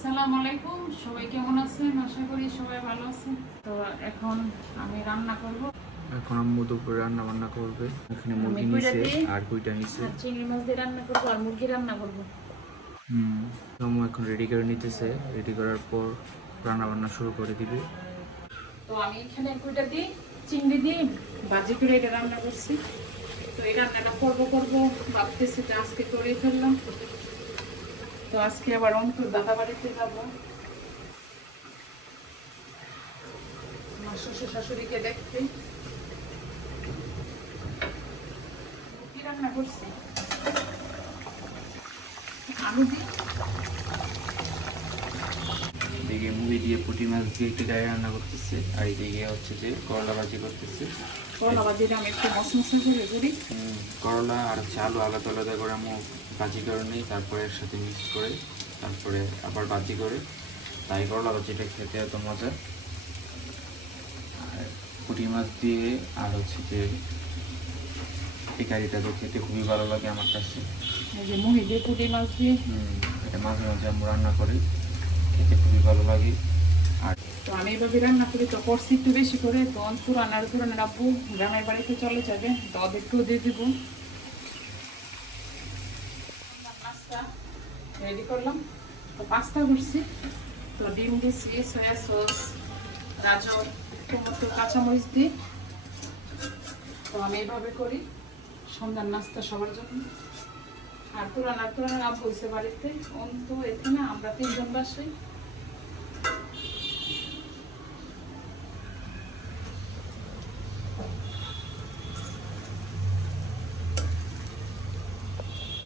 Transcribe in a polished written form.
আসসালামু আলাইকুম, সবাই কেমন আছেন? আশা করি সবাই ভালো আছেন। তো এখন আমি রান্না করব। এখন আম্মু দুপুরে রান্না বান্না করবে। এখানে মুরগি নিছে আর কইটা নিছে, চিংড়ি মাছ দিয়ে রান্না করব আর মুরগি রান্না করব। আম্মু এখন রেডি করে নিতেছে। রেডি করার পর রান্না বান্না শুরু করে দিবে। তো আমি এখানে কইটা দিয়ে চিংড়ি দিয়ে ভাজি করে এটা রান্না করছি। তো এই রান্নাটা করব ভাবতেছি যে আজকে করেই ফেললাম। তো আজকে আবার অন্তর দাদা বাড়িতে যাবো, আমার শ্বশুর শাশুড়িকে দেখতে। কি রান্না করছি? আলু দিয়ে এদিকে মুরগি দিয়ে পুঁটি মাছ দিয়ে একটু গায়ে রান্না করতেছে, আর এদিকে হচ্ছে যে করলা ভাজি করতেছে। করলা ভাজিটা আমি একটু মশমশা করে করি। করলা আর হচ্ছে আলু আলাদা আলাদা করে আম্মু ভাজি করে নিই, তারপরে একসাথে মিক্স করে তারপরে আবার ভাজি করে। তাই করলা ভাজিটা খেতে এত মজা। আর পুঁটি মাছ দিয়ে আর হচ্ছে যে এই কারিটা তো খেতে খুবই ভালো লাগে আমার কাছে। এই যে মুহি দিয়ে পুঁটি মাছ দিয়ে এটা মাঝে মাঝে আমরা রান্না করি, খেতে খুবই ভালো লাগে। আর তো আমি এভাবে রান্না করি, তো করছি একটু বেশি করে। তো পুরানের আব্বু গ্রামের বাড়িতে চলে যাবে, তো ওদেরকেও দিয়ে দিব। পাস্তা রেডি করলাম, তো পাস্তা করছি। তো ডিম দিয়েছি, সয়া সস, গাজর, টমেটো, কাঁচামরিচ দিয়ে। তো আমি এইভাবে করি সন্ধ্যার নাস্তা সবার জন্য। আর পুরানের আব্বু হয়েছে বাড়িতে, অন্ত এখানে আমরা 3 জন বাসি।